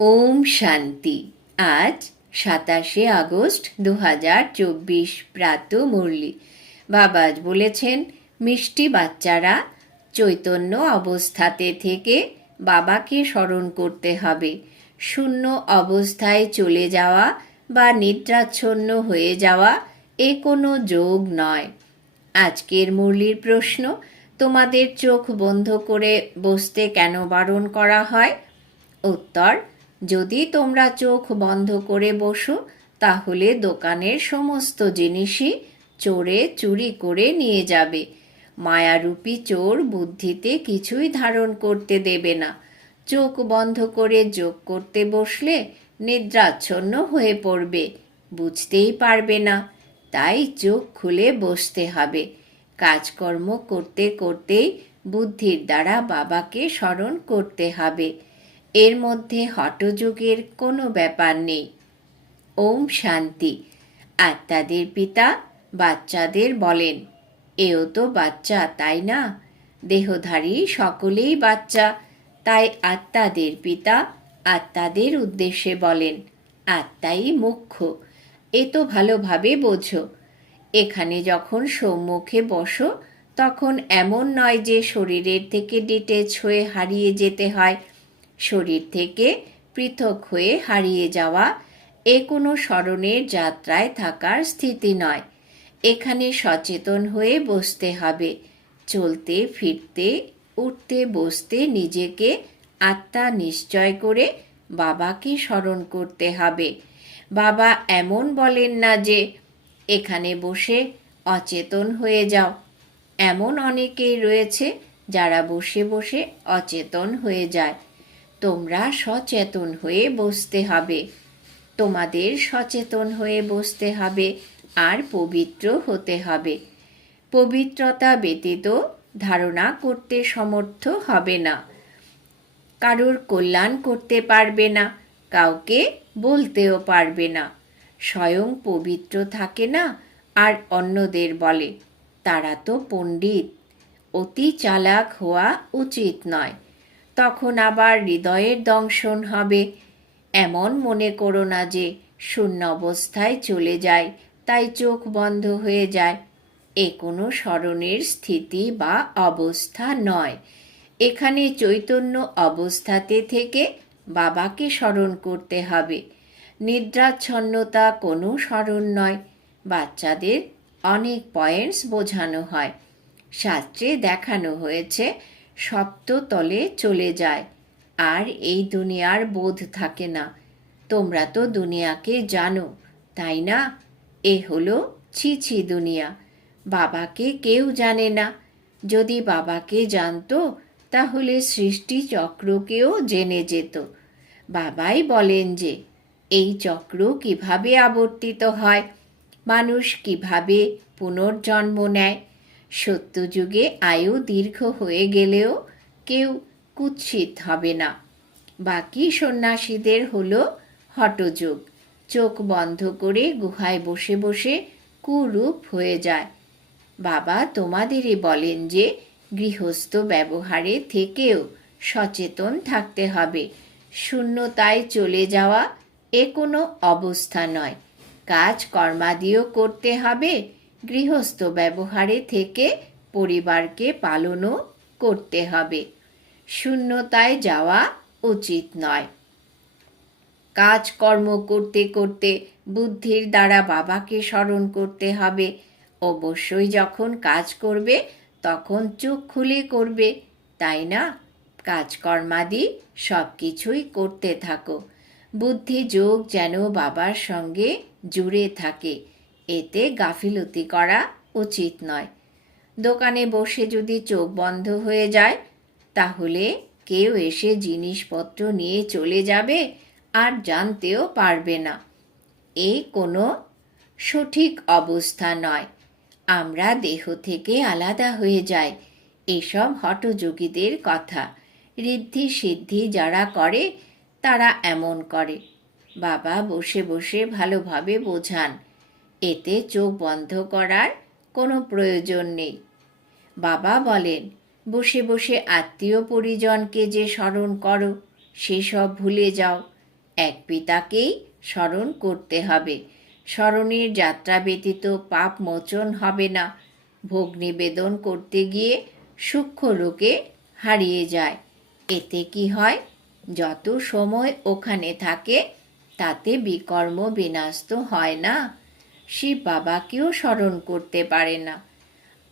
ওম শান্তি। আজ সাতাশে আগস্ট দু হাজার চব্বিশ প্রাত মুরলি। বাবাজ বলেছেন, মিষ্টি বাচ্চারা চৈতন্য অবস্থাতে থেকে বাবাকে স্মরণ করতে হবে। শূন্য অবস্থায় চলে যাওয়া বা নিদ্রাচ্ছন্ন হয়ে যাওয়া এ কোনো যোগ নয়। আজকের মুরলির প্রশ্ন, তোমাদের চোখ বন্ধ করে বসতে কেন বারণ করা হয়? উত্তর যদি তোমরা চোখ বন্ধ করে বসো, তাহলে দোকানের সমস্ত জিনিসই চোরে চুরি করে নিয়ে যাবে। মায়ারূপী চোর বুদ্ধিতে কিছুই ধারণ করতে দেবে না। চোখ বন্ধ করে যোগ করতে বসলে নিদ্রাচ্ছন্ন হয়ে পড়বে, বুঝতেই পারবে না। তাই চোখ খুলে বসতে হবে। কাজকর্ম করতে করতেই বুদ্ধির দ্বারা বাবাকে স্মরণ করতে হবে। এর মধ্যে হটযোগের কোনো ব্যাপার নেই। ওম শান্তি। আত্মাদের পিতা বাচ্চাদের বলেন, এও তো বাচ্চা, তাই না? দেহধারী সকলেই বাচ্চা। তাই আত্মাদের পিতা আত্মাদের উদ্দেশ্যে বলেন, আত্মাই মুখ্য। এ তো ভালোভাবে বোঝো। এখানে যখন সম্মুখে বসো, তখন এমন নয় যে শরীরের থেকে ডিটেচ হয়ে হারিয়ে যেতে হয়। শরীর থেকে পৃথক হয়ে হারিয়ে যাওয়া এ কোনো স্মরণের যাত্রায় থাকার স্থিতি নয়। এখানে সচেতন হয়ে বসতে হবে, চলতে, ফিরতে, উঠতে, বসতে নিজেকে আত্মা নিশ্চয় করে বাবাকে স্মরণ করতে হবে। বাবা এমন বলেন না যে, এখানে বসে অচেতন হয়ে যাও। এমন অনেকেই রয়েছে যারা বসে বসে অচেতন হয়ে যায়। তোমরা সচেতন হয়ে বসতে হবে। তোমাদের সচেতন হয়ে বসতে হবে আর পবিত্র হতে হবে। পবিত্রতা ব্যতীত ধারণা করতে সমর্থ হবে না। কারোর কল্যাণ করতে পারবে না, কাউকে বলতেও পারবে না। স্বয়ং পবিত্র থাকে না আর অন্যদের বলে। তারা তো পণ্ডিত, অতি চালাক হওয়া উচিত নয়। তখন আবার হৃদয়ের দংশন হবে। এমন মনে করো না যে শূন্য অবস্থায় চলে যায়, তাই চোখ বন্ধ হয়ে যায়। এ কোনো স্মরণের স্থিতি বা অবস্থা নয়। এখানে চৈতন্য অবস্থাতে থেকে বাবাকে স্মরণ করতে হবে। নিদ্রাচ্ছন্নতা কোনো স্মরণ নয়। বাচ্চাদের অনেক পয়েন্টস বোঝানো হয়। শাস্ত্রে দেখানো হয়েছে সপ্ততলে চলে যায়। আর এই দুনিয়ার বোধ থাকে না। তোমরা তো দুনিয়াকে জানো, তাই না? এ হলো ছি ছি দুনিয়া। বাবাকে কেউ জানে না। যদি বাবাকে জানতো, তাহলে সৃষ্টি চক্রকেও জেনে যেত। বাবাই বলেন যে, এই চক্র কীভাবে আবর্তিত হয়? মানুষ কীভাবে পুনর্জন্ম নেয়? সত্যযুগে আয়ু দীর্ঘ হয়ে গেলেও কেউ কুৎসিত হবে না। বাকি সন্ন্যাসীদের হল হটযোগ চোখ বন্ধ করে গুহায় বসে বসে কুরূপ হয়ে যায়। বাবা তোমাদেরই বলেন যে, গৃহস্থ ব্যবহারে থেকেও সচেতন থাকতে হবে। শূন্যতায় চলে যাওয়া এ কোনো অবস্থা নয়। কাজ কর্মাদিও করতে হবে গৃহস্থ ব্যবহারে থেকে পরিবারকে পালনও করতে হবে। শূন্যতায় যাওয়া উচিত নয়। কাজকর্ম করতে করতে বুদ্ধির দ্বারা বাবাকে স্মরণ করতে হবে। অবশ্যই যখন কাজ করবে, তখন চোখ খুলে করবে, তাই না? কাজকর্মাদি সব কিছুই করতে থাকো। বুদ্ধি যোগ যেন বাবার সঙ্গে জুড়ে থাকে। এতে গাফিলতি করা উচিত নয়। দোকানে বসে যদি চোখ বন্ধ হয়ে যায়, তাহলে কেউ এসে জিনিসপত্র নিয়ে চলে যাবে আর জানতেও পারবে না। এই কোনো সঠিক অবস্থা নয়। আমরা দেহ থেকে আলাদা হয়ে যাই। এসব হটযোগীদের কথা। ঋদ্ধি সিদ্ধি যারা করে, তারা এমন করে। বাবা বসে বসে ভালোভাবে বোঝান। এতে চোখ বন্ধ করার কোনো প্রয়োজন নেই। বাবা বলেন, বসে বসে আত্মীয় পরিজনকে যে স্মরণ করো সেসব ভুলে যাও। এক পিতাকেই স্মরণ করতে হবে। স্মরণের যাত্রা ব্যতীত পাপ মোচন হবে না। ভোগ নিবেদন করতে গিয়ে সূক্ষ্ম লোকে হারিয়ে যায়। এতে কি হয়? যত সময় ওখানে থাকে, তাতে বিকর্ম বিনাশ তো হয় না। শিব বাবাকেও স্মরণ করতে পারে না।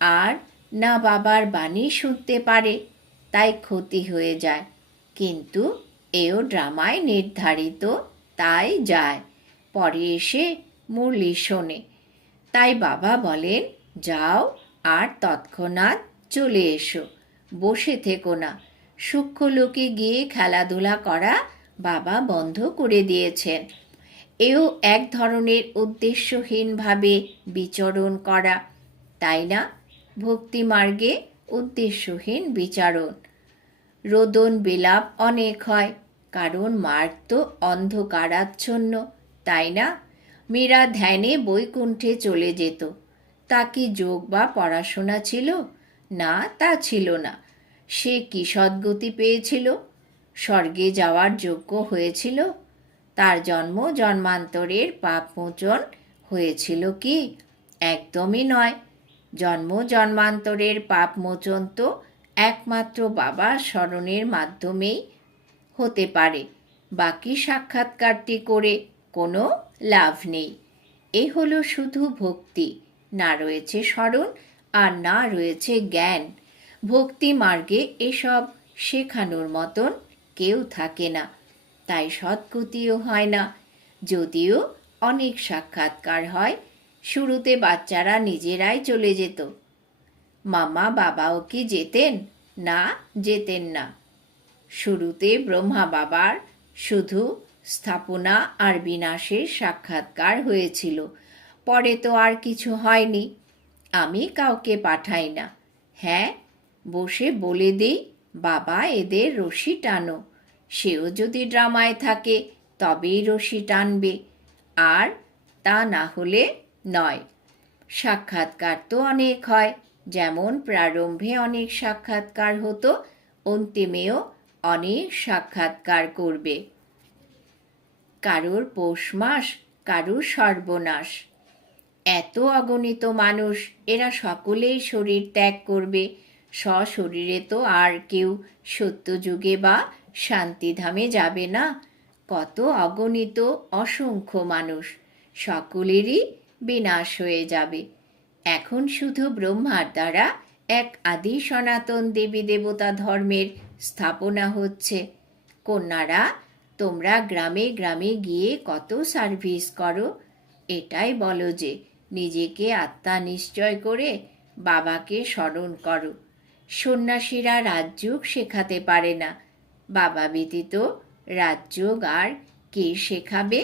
আর না বাবার বাণী শুনতে পারে, তাই ক্ষতি হয়ে যায়। কিন্তু এও ড্রামায় নির্ধারিত, তাই যায়। পরে এসে মুরলি শোনে। তাই বাবা বলেন, যাও আর তৎক্ষণাৎ চলে এসো। বসে থেকো না। সূক্ষ্ম লোকে গিয়ে খেলাধুলা করা বাবা বন্ধ করে দিয়েছেন। এও এক ধরনের উদ্দেশ্যহীনভাবে বিচরণ করা। তাই না? ভক্তি মার্গে উদ্দেশ্যহীন বিচারণ। রোদন বিলাপ অনেক হয়, কারণ মার্গ তো অন্ধকারাচ্ছন্ন, তাই না? মীরা ধ্যানে বৈকুণ্ঠে চলে যেত। তা কি যোগ বা পড়াশোনা ছিল? না, তা ছিল না। সে কি সদ্গতি পেয়েছিল? স্বর্গে যাওয়ার যোগ্য হয়েছিল? তার জন্ম জন্মান্তরের পাপ মোচন হয়েছিল কি? একদমই নয়। জন্ম জন্মান্তরের পাপ মোচন তো একমাত্র বাবা স্মরণের মাধ্যমেই হতে পারে। বাকি সাক্ষাৎকারটি করে কোনো লাভ নেই। এ হলো শুধু ভক্তি। না রয়েছে স্মরণ, আর না রয়েছে জ্ঞান। ভক্তি মার্গে এসব শেখানোর মতন কেউ থাকে না। তাই সৎগতিও হয় না। যদিও অনেক সাক্ষাৎকার হয়, শুরুতে বাচ্চারা নিজেরাই চলে যেত। মামা বাবাও কি যেতেন? না যেতেন না। শুরুতে ব্রহ্মা বাবার শুধু স্থাপনা আর বিনাশের সাক্ষাৎকার হয়েছিল। পরে তো আর কিছু হয়নি। আমি কাউকে পাঠাই না। হ্যাঁ বসে বলে দিই, বাবা, এদের রশি টানো। সেও যদি ড্রামায় থাকে, তবেই রশি টানবে। আর তা না হলে নয়। সাক্ষাৎকার তো অনেক হয়। যেমন প্রারম্ভে অনেক সাক্ষাৎকার হতো, অন্তিমেও অনেক সাক্ষাৎকার করবে। কারোর পৌষ মাস, কারোর সর্বনাশ। এত অগণিত মানুষ, এরা সকলেই শরীর ত্যাগ করবে। স্বশরীরে তো আর কেউ সত্যযুগে বা শান্তিধামে যাবে না। কত অগণিত, অসংখ্য মানুষ, সকলেরই বিনাশ হয়ে যাবে। এখন শুধু ব্রহ্মার দ্বারা এক আদি সনাতন দেবী দেবতা ধর্মের স্থাপনা হচ্ছে। কন্যারা, তোমরা গ্রামে গ্রামে গিয়ে কত সার্ভিস করো? এটাই বলো যে, নিজেকে আত্মা নিশ্চয় করে বাবাকে স্মরণ করো। সন্ন্যাসীরা রাজযোগ শেখাতে পারে না। বাবা ব্যতীত রাজযোগ আর কে শেখাবে?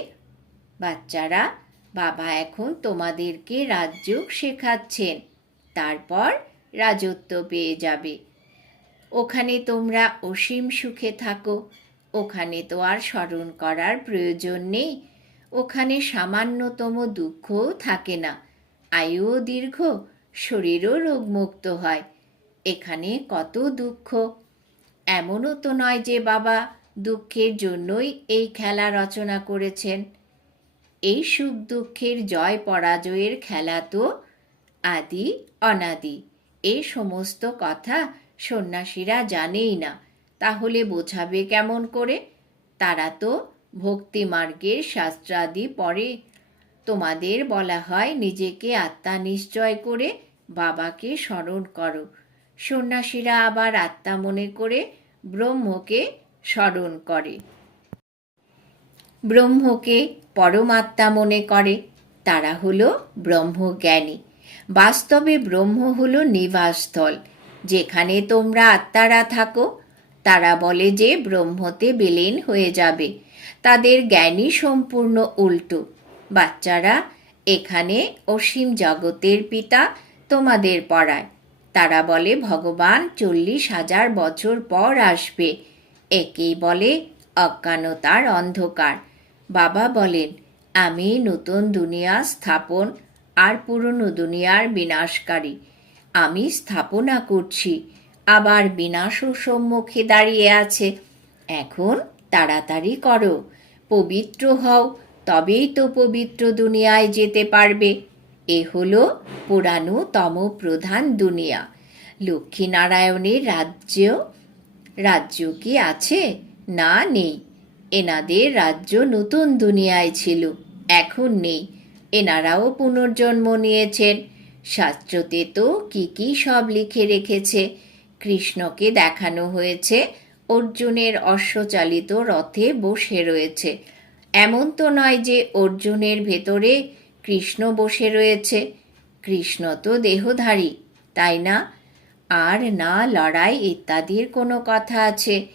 বাচ্চারা, বাবা এখন তোমাদেরকে রাজযোগ শেখাচ্ছেন, তারপর রাজত্ব পেয়ে যাবে। ওখানে তোমরা অসীম সুখে থাকো, ওখানে তো আর স্মরণ করার প্রয়োজন নেই, ওখানে সামান্যতম দুঃখও থাকে না, আয়ুও দীর্ঘ, শরীরও রোগমুক্ত হয়, এখানে কত দুঃখ? এমনও তো নয় যে বাবা দুঃখের জন্যই এই খেলা রচনা করেছেন। এই সুখ দুঃখের জয় পরাজয়ের খেলা তো আদি অনাদি। এই সমস্ত কথা সন্ন্যাসীরা জানেই না। তাহলে বোঝাবে কেমন করে? তারা তো ভক্তি মার্গের শাস্ত্রাদি পড়ে। তোমাদের বলা হয় নিজেকে আত্মা নিশ্চয় করে বাবাকে স্মরণ করো। সন্ন্যাসীরা আবার আত্মা মনে করে ব্রহ্মকে স্মরণ করে। ব্রহ্মকে পরমাত্মা মনে করে, তারা হলো ব্রহ্মজ্ঞানী। বাস্তবে ব্রহ্ম হলো নিবাসস্থল, যেখানে তোমরা আত্মারা থাকো। তারা বলে যে ব্রহ্মতে বিলীন হয়ে যাবে। তাদের জ্ঞানই সম্পূর্ণ উল্টো। বাচ্চারা, এখানে অসীম জগতের পিতা তোমাদের পড়ায়। তারা বলে, ভগবান চল্লিশ হাজার বছর পর আসবে। একেই বলে, অজ্ঞানতার অন্ধকার। বাবা বলেন, আমি নতুন দুনিয়া স্থাপন আর পুরনো দুনিয়ার বিনাশকারী। আমি স্থাপনা করছি, আবার বিনাশও সম্মুখে দাঁড়িয়ে আছে। এখন তাড়াতাড়ি করো, পবিত্র হও, তবেই তো পবিত্র দুনিয়ায় যেতে পারবে। এ হলো পুরানোতম প্রধান দুনিয়া। লক্ষ্মীনারায়ণের রাজ্য রাজ্য কি আছে? না, নেই। এনাদের রাজ্য নতুন দুনিয়ায় ছিল, এখন নেই। এনারাও পুনর্জন্ম নিয়েছেন। শাস্ত্রতে তো কি কি সব লিখে রেখেছে। কৃষ্ণকে দেখানো হয়েছে, অর্জুনের অশ্বচালিত রথে বসে রয়েছে। এমন তো নয় যে অর্জুনের ভেতরে কৃষ্ণ বসে রয়েছে। কৃষ্ণ তো দেহধারী, তাই না? আর না লড়াই ইত্যাদির কোনো কথা আছে।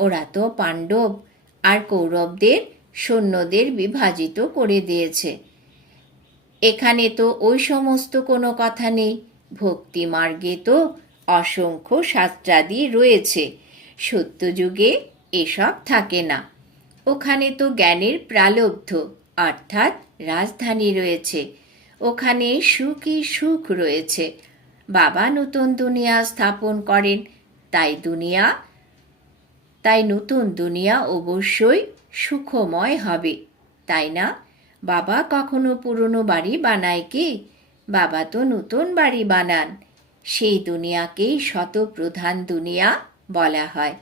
ওরা তো পাণ্ডব, আর কৌরবদের, সৈন্যদের বিভাজিত করে দিয়েছে। এখানে তো ওই সমস্ত কোনো কথা নেই। ভক্তি মার্গে তো অসংখ্য শাস্ত্রাদি রয়েছে। সত্যযুগে এসব থাকে না। ওখানে তো জ্ঞানের প্রালব্ধ। অর্থাৎ রাজধানী রয়েছে। ওখানে সুখই সুখ রয়েছে। বাবা নতুন দুনিয়া স্থাপন করেন। তাই দুনিয়া, তাই নতুন দুনিয়া অবশ্যই সুখময় হবে। তাই না? বাবা কখনো পুরনো বাড়ি বানায় কি? বাবা তো নতুন বাড়ি বানান। সেই দুনিয়াকেই শতপ্রধান দুনিয়া বলা হয়।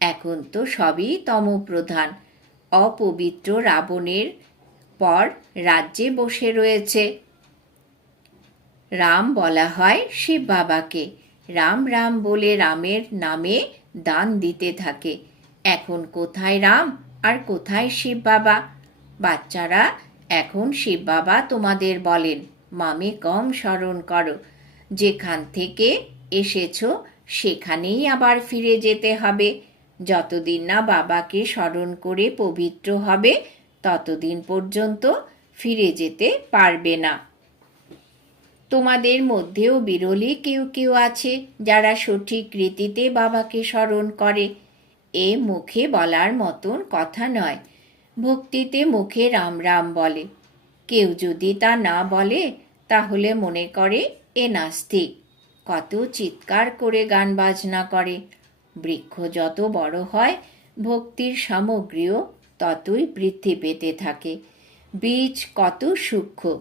এখন তো সবই তমপ্রধান। অপবিত্র রাবণের পর রাজ্যে বসে রয়েছে। রাম বলা হয় শিব বাবাকে। রাম রাম বলে রামের নামে দান দিতে থাকে। এখন কোথায় রাম আর কোথায় শিব বাবা? বাচ্চারা, এখন শিব বাবা তোমাদের বলেন, মামে কম স্মরণ করো। যেখান থেকে এসেছ, সেখানেই আবার ফিরে যেতে হবে। যতদিন না বাবাকে স্মরণ করে পবিত্র হবে ততদিন পর্যন্ত ফিরে যেতে পারবে না। তোমাদের মধ্যেও বিরলই কেউ কেউ আছে যারা সঠিক রীতিতে বাবাকে স্মরণ করে। এ মুখে বলার মতন কথা নয়। ভক্তিতে মুখে রাম রাম বলে। কেউ যদি তা না বলে, তাহলে মনে করে এ নাস্তিক। কত চিৎকার করে গান বাজনা করে। বৃক্ষ যত বড় হয়, ভক্তির সামগ্রীও ততই বৃদ্ধি পেতে থাকে। বীজ কত সূক্ষ্ম,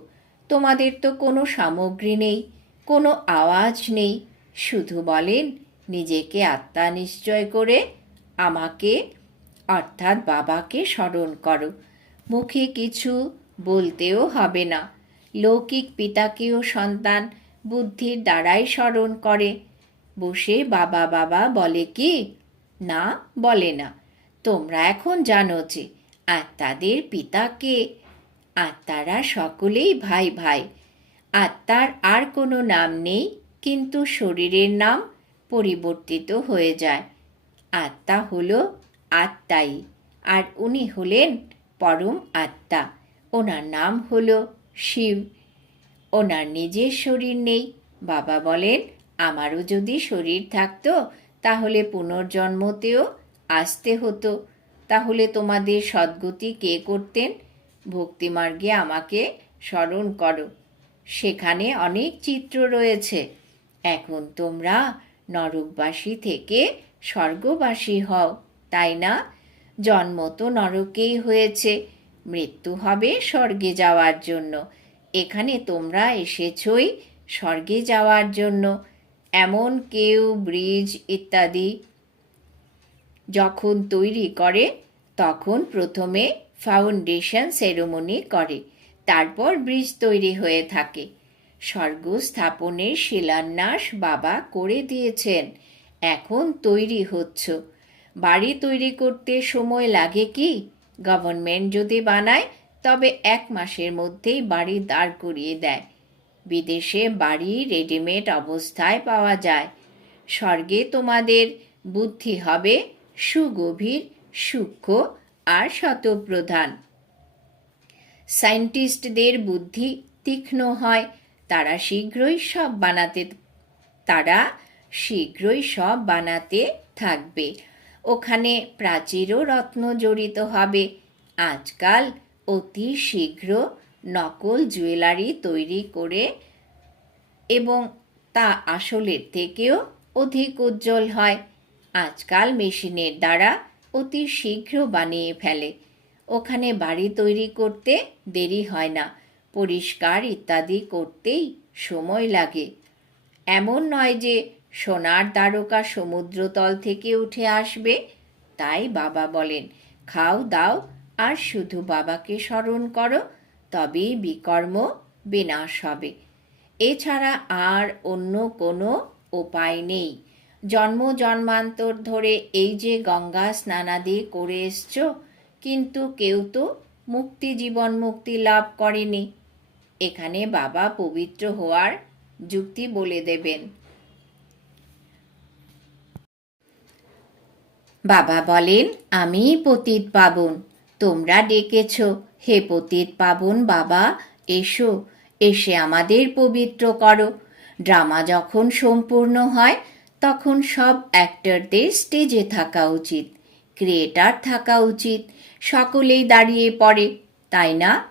তোমাদের তো কোনো সামগ্রী নেই, কোনো আওয়াজ নেই। শুধু বলেন, নিজেকে আত্মা নিশ্চয় করে আমাকে, অর্থাৎ বাবাকে স্মরণ করো। মুখে কিছু বলতেও হবে না। লৌকিক পিতাকেও সন্তান বুদ্ধির দ্বারাই স্মরণ করে। বসে বাবা বাবা বলে কি? না, বলে না। তোমরা এখন জানো যে আত্মাদের পিতাকে। আত্মারা সকলেই ভাই ভাই। আত্মার আর কোনো নাম নেই, কিন্তু শরীরের নাম পরিবর্তিত হয়ে যায়। আত্মা হল আত্মাই, আর উনি হলেন পরম আত্মা। ওনার নাম হল শিব। ওনার নিজের শরীর নেই। বাবা বলেন, আমারও যদি শরীর থাকতো, তাহলে পুনর্জন্মতেও আসতে হতো। তাহলে তোমাদের সদ্গতি কে করতেন? ভক্তিমার্গে আমাকে স্মরণ করো। সেখানে অনেক চিত্র রয়েছে। এখন তোমরা নরকবাসী থেকে স্বর্গবাসী হও, তাই না? জন্ম তো নরকেই হয়েছে, মৃত্যু হবে স্বর্গে যাওয়ার জন্য। এখানে তোমরা এসেছই স্বর্গে যাওয়ার জন্য। এমন কেউ, ব্রিজ ইত্যাদি যখন তৈরি করে, তখন প্রথমে ফাউন্ডেশন সেরেমনি করে, তারপর ব্রিজ তৈরি হয়ে থাকে। স্বর্গ স্থাপনের শিলান্যাস বাবা করে দিয়েছেন। এখন তৈরি হচ্ছ। বাড়ি তৈরি করতে সময় লাগে কি? গভর্নমেন্ট যদি বানায়, তবে এক মাসের মধ্যেই বাড়ি দাঁড় করিয়ে দেয়। বিদেশে বাড়ি রেডিমেড অবস্থায় পাওয়া যায়। স্বর্গে তোমাদের বুদ্ধি হবে সুগভীর, সূক্ষ্ম আর শতপ্রধান সায়েন্টিস্টদের বুদ্ধি তীক্ষ্ণ হয়, তারা শীঘ্রই সব বানাতে, তারা শীঘ্রই সব বানাতে থাকবে। ওখানে প্রাচীরও রত্ন জড়িত হবে। আজকাল অতি শীঘ্র নকল জুয়েলারি তৈরি করে এবং তা আসলের থেকেও অধিক উজ্জ্বল হয়। আজকাল মেশিনের দ্বারা অতি শীঘ্র বানিয়ে ফেলে। ওখানে বাড়ি তৈরি করতে দেরি হয় না, পরিষ্কার ইত্যাদি করতেই সময় লাগে। এমন নয় যে সোনার দ্বারকা সমুদ্রতল থেকে উঠে আসবে, তাই বাবা বলেন, খাও, দাও, আর শুধু বাবাকে স্মরণ করো, তবেই বিকর্ম বিনাশ হবে। এছাড়া আর অন্য কোনো উপায় নেই। জন্ম জন্মান্তর ধরে এই যে গঙ্গা স্নানাদি করে এসছো, কিন্তু কেউ তো মুক্তি জীবন মুক্তি লাভ করেনি। এখানে বাবা পবিত্র হওয়ার যুক্তি বলে দেবেন। বাবা বলেন, আমি পতিত পাবন, তোমরা ডেকেছ। হে পতিত পাবন বাবা, এসো, এসে আমাদের পবিত্র করো। ড্রামা যখন সম্পূর্ণ হয় তখন সব অ্যাক্টরদের স্টেজে থাকা উচিত। ক্রিয়েটার থাকা উচিত। সকলেই দাঁড়িয়ে পড়ে। তাই না?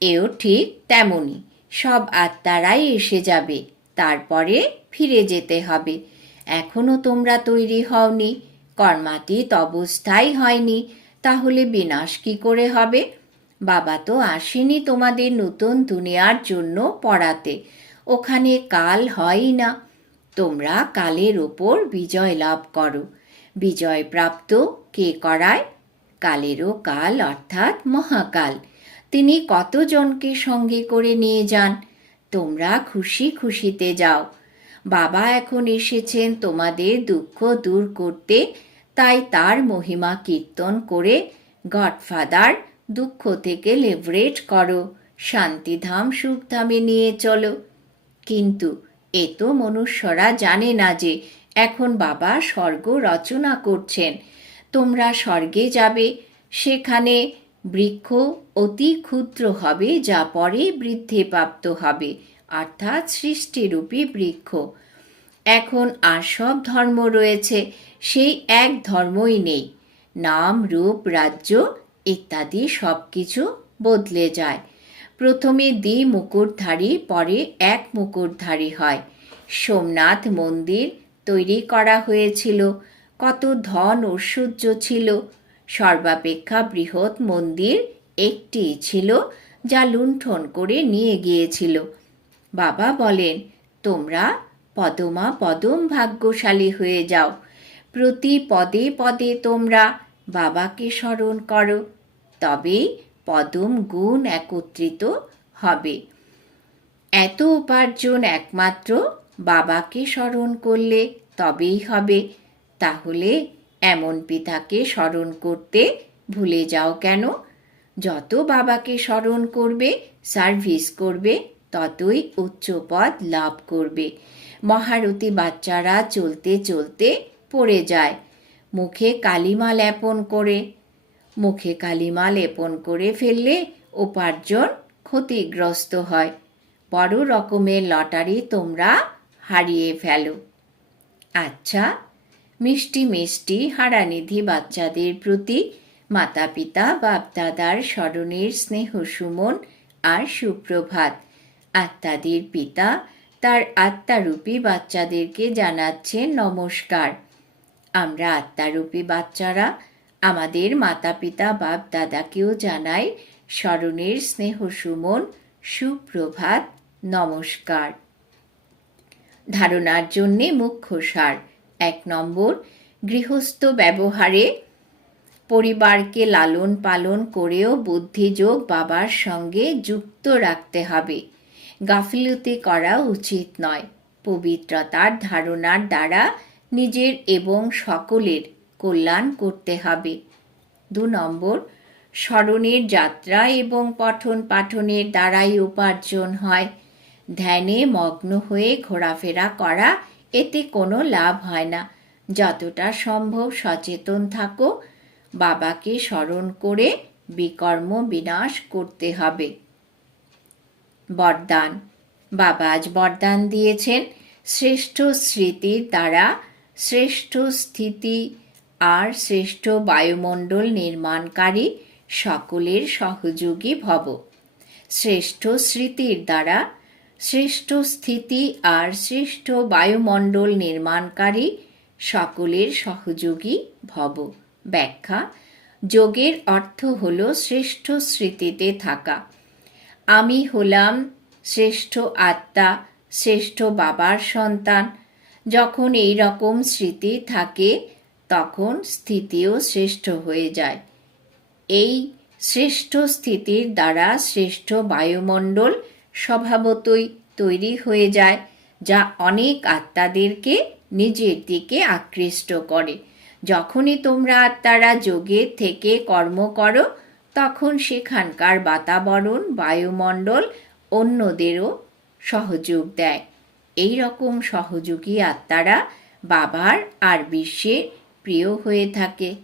এও ঠিক তেমনই। সব আত্মারাই এসে যাবে। তারপরে ফিরে যেতে হবে। এখনও তোমরা তৈরি হওনি। কর্মাতীত অবস্থাই হয়নি। তাহলে বিনাশ কি করে হবে? বাবা তো আসেনি তোমাদের নতুন দুনিয়ার জন্য পড়াতে। ওখানে কাল হয়ই না। তোমরা কালের ওপর বিজয় লাভ করো। বিজয় প্রাপ্ত কে করায়? কালেরও কাল অর্থাৎ মহাকাল। তিনি কতজনকে সঙ্গে করে নিয়ে যান? তোমরা খুশি খুশিতে যাও। বাবা এখন এসেছেন তোমাদের দুঃখ দূর করতে, তাই তার মহিমা কীর্তন করে গডফাদার দুঃখ থেকে লেভারেট করো। শান্তিধাম সুখধামে নিয়ে চলো। কিন্তু এ তো মনুষ্যরা জানে না যে এখন বাবা স্বর্গ রচনা করছেন। তোমরা স্বর্গে যাবে, সেখানে বৃক্ষ অতি ক্ষুদ্র হবে, যা পরে বৃদ্ধিপ্রাপ্ত হবে, অর্থাৎ সৃষ্টিরূপী বৃক্ষ। এখন আর সব ধর্ম রয়েছে, সেই এক ধর্মই নেই। নাম, রূপ, রাজ্য ইত্যাদি সব কিছু বদলে যায়। প্রথমে দ্বি মুকুটধারী, পরে এক মুকুটধারী হয়। সোমনাথ মন্দির তৈরি করা হয়েছিল। কত ধন ঐশ্বর্য ছিল। সর্বাপেক্ষা বৃহৎ মন্দির একটি ছিল যা লুণ্ঠন করে নিয়ে গিয়েছিল। বাবা বলেন, তোমরা পদমা পদম ভাগ্যশালী হয়ে যাও। প্রতি পদে পদে তোমরা বাবাকে স্মরণ করো। তবেই পদম গুণ একত্রিত হবে। এত উপার্জন একমাত্র বাবাকে স্মরণ করলে তবেই হবে। তাহলে এমন পিতাকে স্মরণ করতে ভুলে যাও কেন? যত বাবাকে স্মরণ করবে, সার্ভিস করবে, ততই উচ্চ পদ লাভ করবে। মহারতী বাচ্চারা চলতে চলতে পড়ে যায়। মুখে কালিমা লেপন করে মুখে কালিমা লেপন করে ফেললে উপার্জন ক্ষতিগ্রস্ত হয়। বড় রকমের লটারি তোমরা হারিয়ে ফেলো। আচ্ছা মিষ্টি মিষ্টি হারানিধি বাচ্চাদের প্রতি মাতা পিতা বাপদাদার স্মরণের স্নেহ সুমন আর সুপ্রভাত। আত্মাদের পিতা তার আত্মারূপী বাচ্চাদেরকে জানাচ্ছেন নমস্কার। আমরা আত্মারূপী বাচ্চারা আমাদের মাতা পিতা বাপ দাদাকেও জানাই স্মরণের স্নেহ সুমন, সুপ্রভাত, নমস্কার। ধারণার জন্যে মুখ্য সার এক নম্বর, গৃহস্থ ব্যবহারে পরিবারকে লালন পালন করেও বুদ্ধিযোগ বাবার সঙ্গে যুক্ত রাখতে হবে। গাফিলতি করা উচিত নয়। পবিত্রতার ধারণার দ্বারা নিজের এবং সকলের কল্যাণ করতে হবে। দু নম্বর, স্মরণের যাত্রা এবং পঠন পাঠনের দ্বারাই উপার্জন হয়। ধ্যানে মগ্ন হয়ে ঘোরাফেরা করা, এতে কোনো লাভ হয় না। যতটা সম্ভব সচেতন থাকো। বাবাকে স্মরণ করে বিকর্ম বিনাশ করতে হবে। বরদান, বাবা আজ বরদান দিয়েছেন। শ্রেষ্ঠ স্মৃতির দ্বারা, শ্রেষ্ঠ স্থিতি আর শ্রেষ্ঠ বায়ুমণ্ডল নির্মাণকারী সকলের সহযোগী ভব। শ্রেষ্ঠ স্মৃতির দ্বারা শ্রেষ্ঠ স্থিতি আর শ্রেষ্ঠ বায়ুমণ্ডল নির্মাণকারী সকলের সহযোগী ভব। ব্যাখ্যা, যোগের অর্থ হল শ্রেষ্ঠ স্মৃতিতে থাকা। আমি হলাম শ্রেষ্ঠ আত্মা, শ্রেষ্ঠ বাবার সন্তান। যখন এই রকম স্মৃতি থাকে তখন স্থিতিও শ্রেষ্ঠ হয়ে যায়। এই শ্রেষ্ঠ স্থিতির দ্বারা শ্রেষ্ঠ বায়ুমণ্ডল স্বভাবতই তৈরি হয়ে যায়, যা অনেক আত্মাদেরকে নিজের দিকে আকৃষ্ট করে। যখনই তোমরা আত্মারা যোগের থেকে কর্ম করো, তখন সেখানকার বাতাবরণ, বায়ুমণ্ডল অন্যদেরও সহযোগ দেয়। এই রকম সহযোগী আত্মারা বাবার আর বিশ্বের প্রিয় হয়ে থাকে।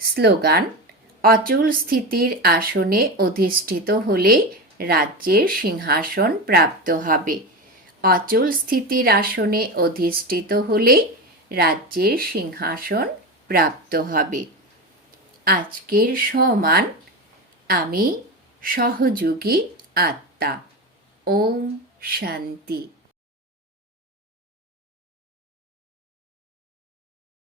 স্লোগান, অচল স্থিতির আসনে অধিষ্ঠিত হলেই রাজ্যের সিংহাসন প্রাপ্ত হবে। অচল স্থিতির আসনে অধিষ্ঠিত হলেই রাজ্যের সিংহাসন প্রাপ্ত হবে। আজকের সমান, আমি সহযোগী আত্মা। ওম শান্তি।